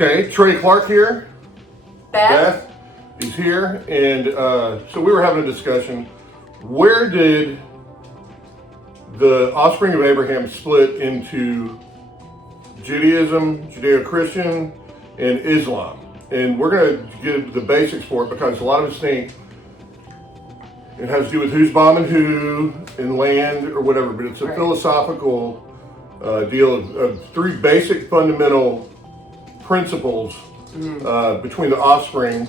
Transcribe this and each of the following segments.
Okay, Trey Clark here. Beth. Is here, and so we were having a discussion. Where did the offspring of Abraham split into Judaism, Judeo-Christian, and Islam? And we're going to give the basics for it because a lot of us think it has to do with who's bombing who and land or whatever, but it's a philosophical deal of three basic fundamental principles between the offspring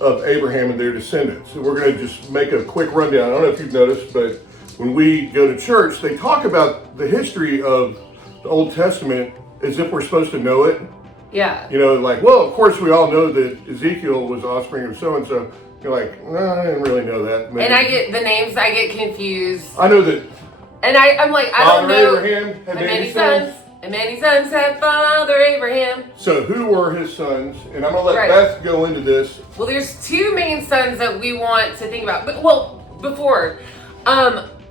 of Abraham and their descendants. So we're going to just make a quick rundown. I don't know if you've noticed, but when we go to church, they talk about the history of the Old Testament as if we're supposed to know it. Yeah. You know, like, well, of course we all know that Ezekiel was the offspring of so-and-so. You're like, no, I didn't really know that. Maybe. And I get the names, I get confused. I know that. And I'm like, I don't know. Abraham had many sons. And many sons had Father Abraham. So who were his sons? And I'm going to let Beth go into this. Well, there's two main sons that we want to think about. But,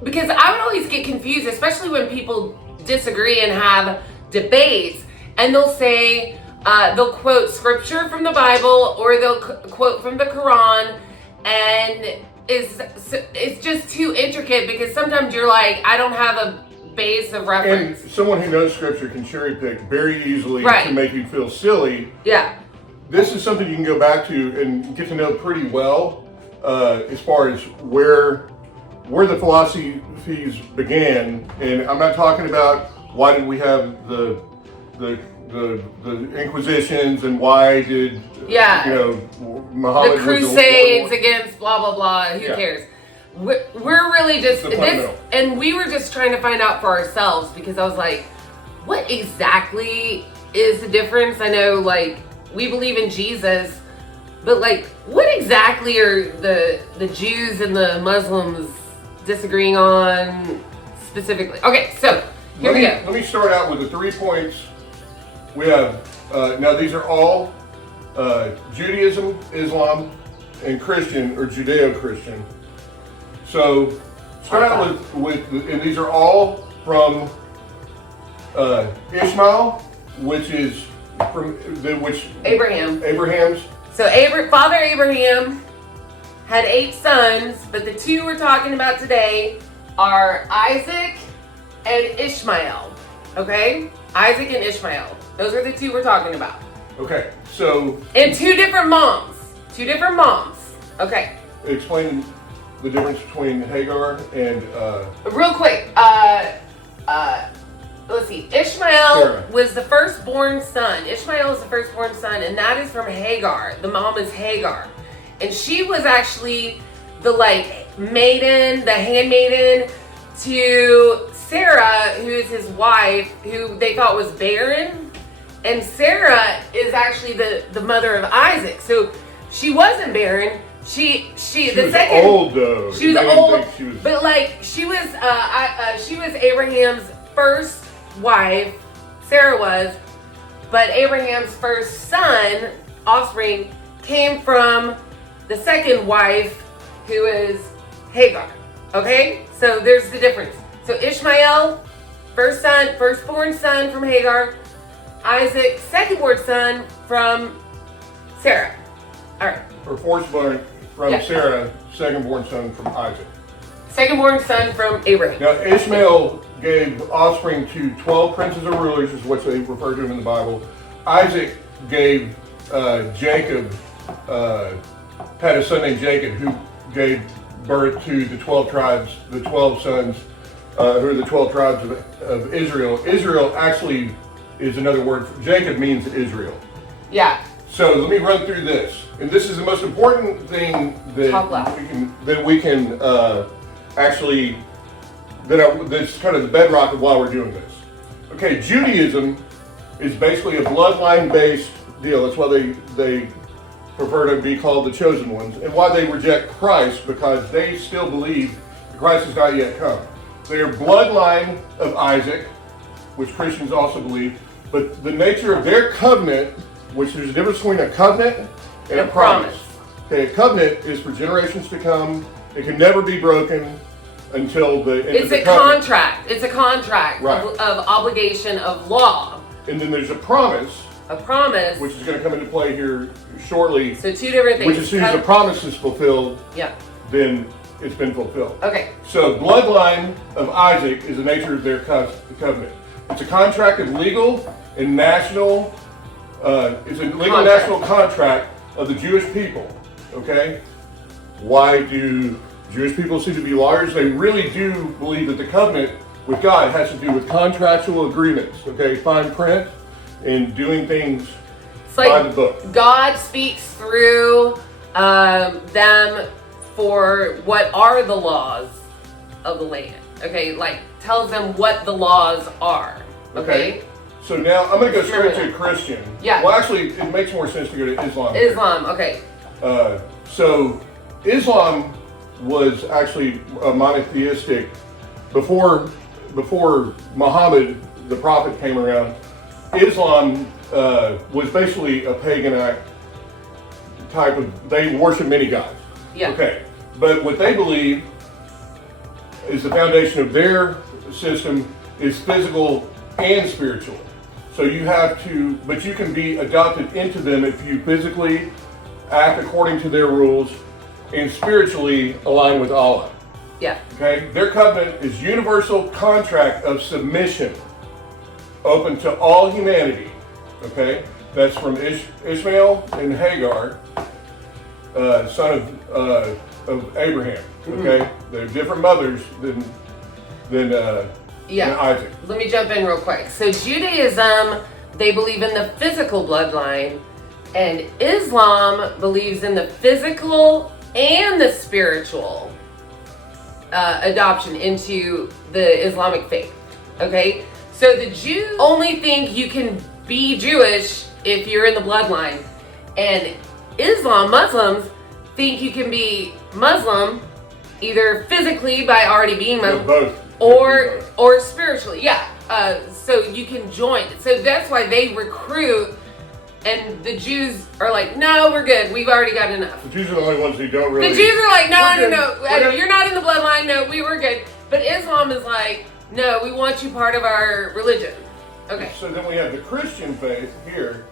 because I would always get confused, especially when people disagree and have debates. And they'll say, they'll quote scripture from the Bible or they'll quote from the Quran. And it's just too intricate because sometimes you're like, I don't have a base of reference. And someone who knows scripture can cherry pick very easily to make you feel silly. Yeah. This is something you can go back to and get to know pretty well as far as where the philosophies began. And I'm not talking about why did we have the Inquisitions and why did Muhammad the Crusades against blah blah blah. Who cares? We're really just this, and we were just trying to find out for ourselves because I was like, what exactly is the difference? I know, like, we believe in Jesus, but like, what exactly are the Jews and the Muslims disagreeing on specifically? Okay, so here we go. Let me start out with the 3 points we have. Now these are all Judaism, Islam, and Christian or Judeo-Christian. So start out with and these are all from Ishmael, which is from Abraham's. So Father Abraham had 8 sons, but the 2 we're talking about today are Isaac and Ishmael. Okay? Isaac and Ishmael. Those are the 2 we're talking about. Okay, so... And 2 different moms. 2 different moms. Okay. Explain the difference between Hagar and... Real quick. Let's see. Ishmael Sarah was the firstborn son. Ishmael is the firstborn son, and that is from Hagar. The mom is Hagar. And she was actually the, maiden, the handmaiden to Sarah, who is his wife, who they thought was barren. And Sarah is actually the mother of Isaac. So she wasn't barren. She was old though. She was old, but she was Abraham's first wife. Sarah was, but Abraham's first son, offspring, came from the second wife, who is Hagar. Okay, so there's the difference. So Ishmael, firstborn son from Hagar. Isaac, second-born son from Sarah. All right. Or firstborn from Sarah, second-born son from Isaac. Second-born son from Abraham. Now, Ishmael gave offspring to 12 princes or rulers, is what they refer to him in the Bible. Isaac gave Jacob, had a son named Jacob, who gave birth to the 12 tribes, the 12 sons, who are the 12 tribes of Israel. Israel actually is another word for Jacob, means Israel. Yeah. So let me run through this, and this is the most important thing that we can actually that's kind of the bedrock of why we're doing this. Okay, Judaism is basically a bloodline-based deal. That's why they prefer to be called the chosen ones, and why they reject Christ, because they still believe that Christ has not yet come. They are bloodline of Isaac, which Christians also believe, but the nature of their covenant, which there's a difference between a covenant and a promise. Okay, a covenant is for generations to come. It can never be broken until the end of the covenant. It's a contract right. of obligation of law. And then there's a promise, A promise. which is going to come into play here shortly. So two different things. Which as soon as the promise is fulfilled, yeah. then it's been fulfilled. Okay. So bloodline of Isaac is the nature of their covenant. It's a contract of legal and national, it's a legal and national contract of the Jewish people, okay? Why do Jewish people seem to be lawyers? They really do believe that the covenant with God has to do with contractual agreements, okay? Fine print and doing things by the book. God speaks through them for what are the laws of the land, okay? Like, tells them what the laws are, okay? So now I'm going to go straight to a Christian. Yeah. Well, actually, it makes more sense to go to Islam. Islam, okay. So Islam was actually a monotheistic before Muhammad, the prophet, came around. Islam was basically a pagan type of. They worship many gods. Yeah. Okay. But what they believe is the foundation of their system is physical and spiritual. So you have to, but you can be adopted into them if you physically act according to their rules and spiritually align with Allah. Yeah. Okay? Their covenant is universal contract of submission, open to all humanity. Okay? That's from Ishmael and Hagar, son of Abraham. Okay? They're different mothers than Isaac. Let me jump in real quick. So Judaism, they believe in the physical bloodline, and Islam believes in the physical and the spiritual adoption into the Islamic faith. Okay? So the Jews only think you can be Jewish if you're in the bloodline, and Muslims think you can be Muslim either physically by already being Muslim, both. or spiritually, yeah. So you can join. So that's why they recruit, and the Jews are like, no, we're good. We've already got enough. The Jews are the only ones who don't really. The Jews are like, no, no. You're not in the bloodline. No, we were good. But Islam is like, no, we want you part of our religion. Okay. So then we have the Christian faith here,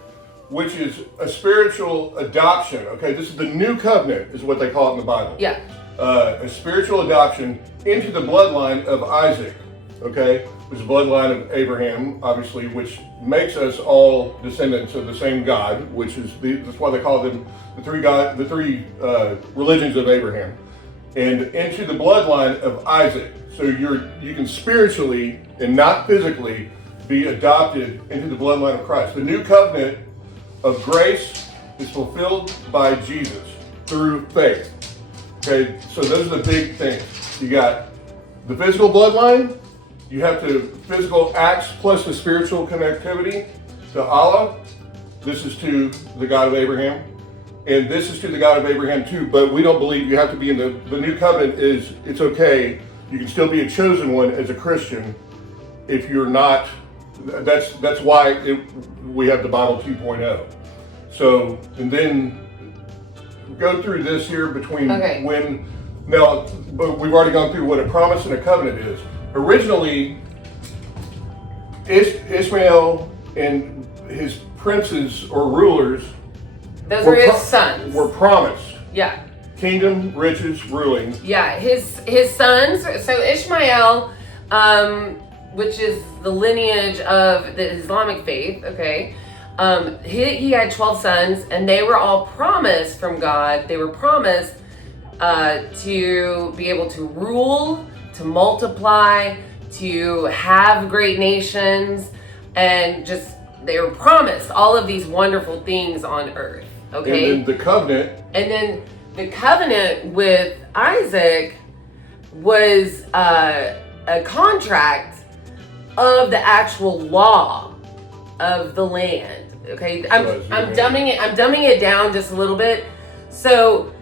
which is a spiritual adoption. Okay, this is the new covenant, is what they call it in the Bible. Yeah. A spiritual adoption into the bloodline of Isaac, okay, which is the bloodline of Abraham, obviously, which makes us all descendants of the same God, which is that's why they call them the three religions of Abraham, and into the bloodline of Isaac. So you can spiritually and not physically be adopted into the bloodline of Christ. The new covenant of grace is fulfilled by Jesus through faith. Okay, so those are the big things. You got the physical bloodline, you have the physical acts plus the spiritual connectivity to Allah. This is to the God of Abraham, and this is to the God of Abraham too, but we don't believe you have to be in the new covenant it's okay. You can still be a chosen one as a Christian if you're not. That's why we have the Bible 2.0. So, and then go through this here between but we've already gone through what a promise and a covenant is. Originally, Ishmael and his princes or rulers, those were his sons, were promised. Yeah. Kingdom, riches, ruling. Yeah, his sons. So Ishmael, which is the lineage of the Islamic faith. Okay. He had 12 sons, and they were all promised from God. They were promised to be able to rule, to multiply, to have great nations, and just they were promised all of these wonderful things on earth. Okay. And then the covenant. And then the covenant with Isaac was a contract of the actual law of the land. Okay, I'm dumbing it down just a little bit. So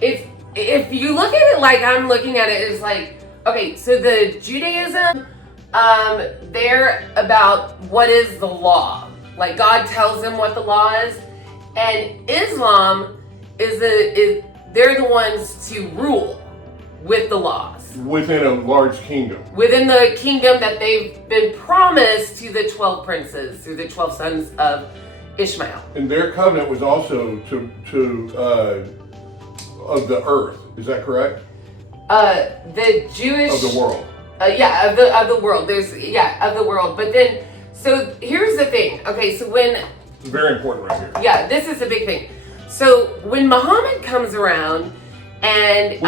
if you look at it like I'm looking at it, it's like, okay, so the Judaism, they're about what is the law. Like God tells them what the law is, and Islam they're the ones to rule with the laws. Within a large kingdom. Within the kingdom that they've been promised to the 12 princes, through the 12 sons of Ishmael. And their covenant was also of the earth. Is that correct? The Jewish Of the world. Of the world. Of the world. But then, so here's the thing. Okay, so when Very important right here. yeah, this is a big thing. So when Muhammad comes around and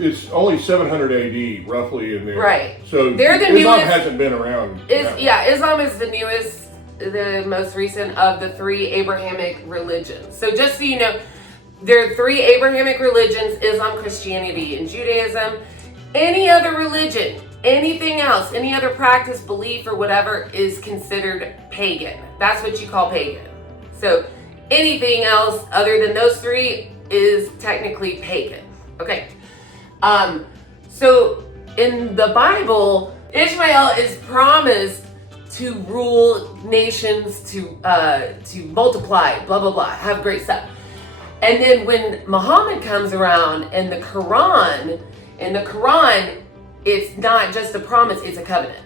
It's only 700 AD, roughly in there. Right. So They're the Islam newest- hasn't been around. Islam is the newest, the most recent of the three Abrahamic religions. So just so you know, there are three Abrahamic religions: Islam, Christianity, and Judaism. Any other religion, anything else, any other practice, belief, or whatever is considered pagan. That's what you call pagan. So anything else other than those three is technically pagan. Okay. So in the Bible, Ishmael is promised to rule nations, to multiply, blah blah blah, have great stuff. And then when Muhammad comes around in the Quran, it's not just a promise, it's a covenant.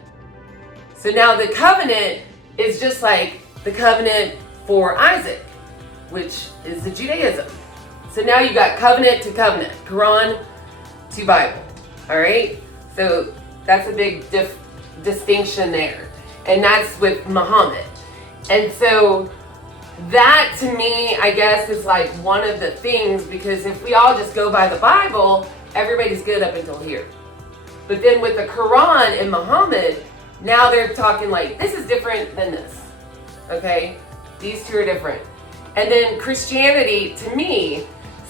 So now the covenant is just like the covenant for Isaac, which is the Judaism. So now you got covenant to covenant, Quran to Bible. All right? So that's a big distinction there. And that's with Muhammad. And so that to me, I guess, is like one of the things, because if we all just go by the Bible, everybody's good up until here. But then with the Quran and Muhammad, now they're talking like, this is different than this. Okay? These two are different. And then Christianity, to me,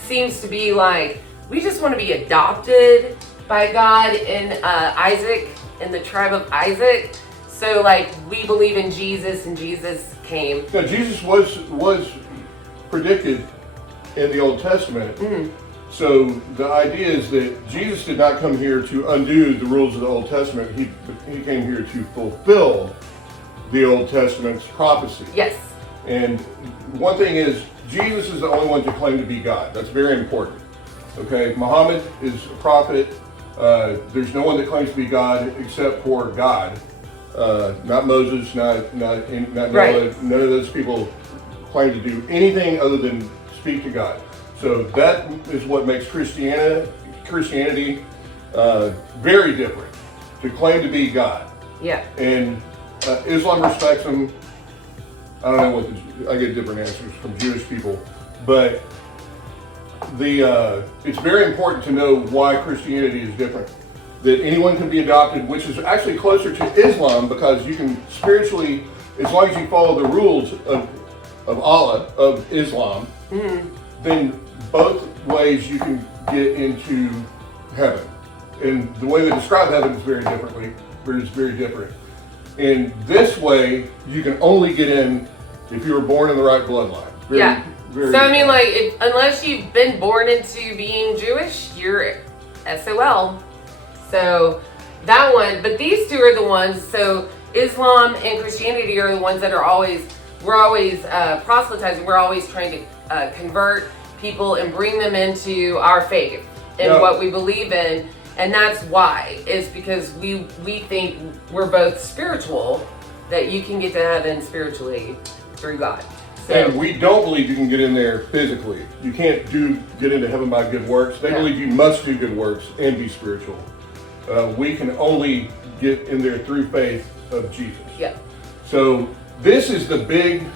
seems to be like, we just want to be adopted by God in Isaac, in the tribe of Isaac. So like, we believe in Jesus, and Jesus came. Now, Jesus was predicted in the Old Testament. Mm-hmm. So the idea is that Jesus did not come here to undo the rules of the Old Testament. He came here to fulfill the Old Testament's prophecy. Yes. And one thing is, Jesus is the only one to claim to be God. That's very important. Okay, Muhammad is a prophet. There's no one that claims to be God except for God. Not Moses, not Noah. Right. None of those people claim to do anything other than speak to God. So that is what makes Christianity very different, to claim to be God. Yeah. And Islam respects them. I don't know I get different answers from Jewish people, but it's very important to know why Christianity is different. That anyone can be adopted, which is actually closer to Islam, because you can spiritually, as long as you follow the rules of Allah, of Islam, then both ways you can get into heaven. And the way they describe heaven is very different. In this way, you can only get in if you were born in the right bloodline. So I mean, like, unless you've been born into being Jewish, you're SOL. So that one, but these two are the ones. So Islam and Christianity are the ones that we're always proselytizing. We're always trying to convert people and bring them into our faith and what we believe in. And that's why, is because we think we're both spiritual, that you can get to heaven spiritually through God. So, and we don't believe you can get in there physically. You can't get into heaven by good works. They believe you must do good works and be spiritual. We can only get in there through faith of Jesus. Yeah. So this is the big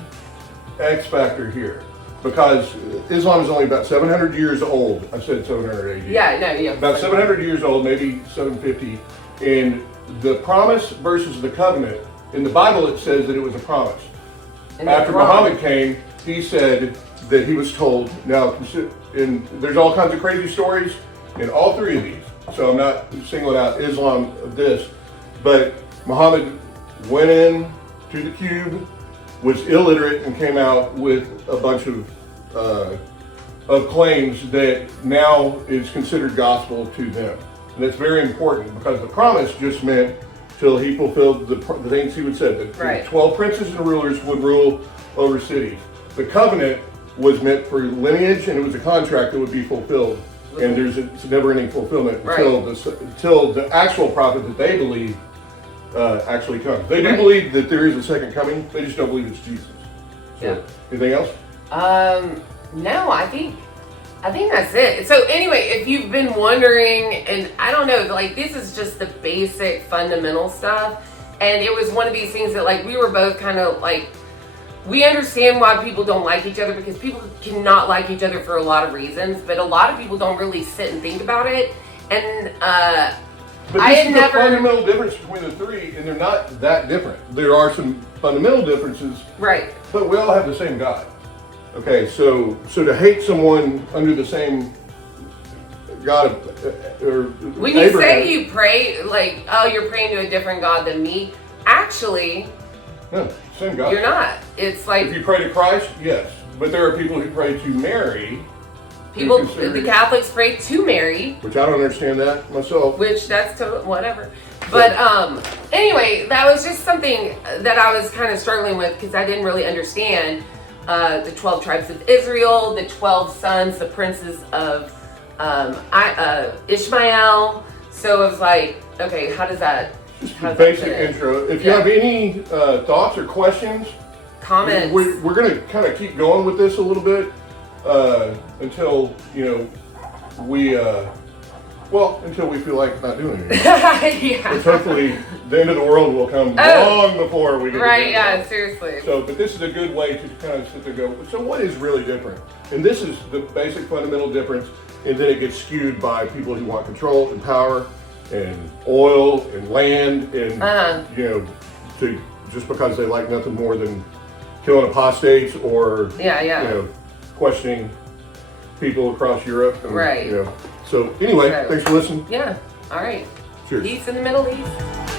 X factor here, because Islam is only about 700 years old. I said 700 AD. Yeah. About 700 years old, maybe 750. And the promise versus the covenant, in the Bible it says that it was a promise. After Muhammad came, he said that he was told, now, and there's all kinds of crazy stories in all three of these. So I'm not singling out Islam of this, but Muhammad went in to the cube, was illiterate, and came out with a bunch of claims that now is considered gospel to them. And that's very important, because the promise just meant till he fulfilled the things he would say, that right. 12 princes and rulers would rule over cities. The covenant was meant for lineage, and it was a contract that would be fulfilled. And it's never-ending fulfillment until the actual prophet that they believe actually comes. They do believe that there is a second coming. They just don't believe it's Jesus. Yeah. Anything else? No, I think that's it. So anyway, if you've been wondering, and I don't know, like this is just the basic fundamental stuff. And it was one of these things that like we were both kind of like, we understand why people don't like each other because people cannot like each other for a lot of reasons, but a lot of people don't really sit and think about it. And but this is the fundamental difference between the three, and they're not that different. There are some fundamental differences, right? But we all have the same God. Okay, so to hate someone under the same God or when you say you pray like, oh, you're praying to a different God than me, actually, no, same God. You're not. It's like if you pray to Christ, yes, but there are people who pray to Mary. People, the Catholics pray to Mary, which I don't understand that myself. Which that's to whatever. But anyway, that was just something that I was kind of struggling with because I didn't really understand the 12 tribes of Israel, the 12 sons, the princes of Ishmael. So it was like, okay, how does that? Just basic intro. If you have any thoughts or questions, comments, we're going to kind of keep going with this a little bit. Until until we feel like not doing anything. Yeah. Which hopefully the end of the world will come long before we get right. Yeah. Seriously. So, but this is a good way to kind of sit there and go. So, what is really different? And this is the basic fundamental difference. And then it gets skewed by people who want control and power and oil and land and to just because they like nothing more than killing apostates or questioning people across Europe. And, right. So anyway, thanks for listening. Yeah. All right. Cheers. Peace in the Middle East.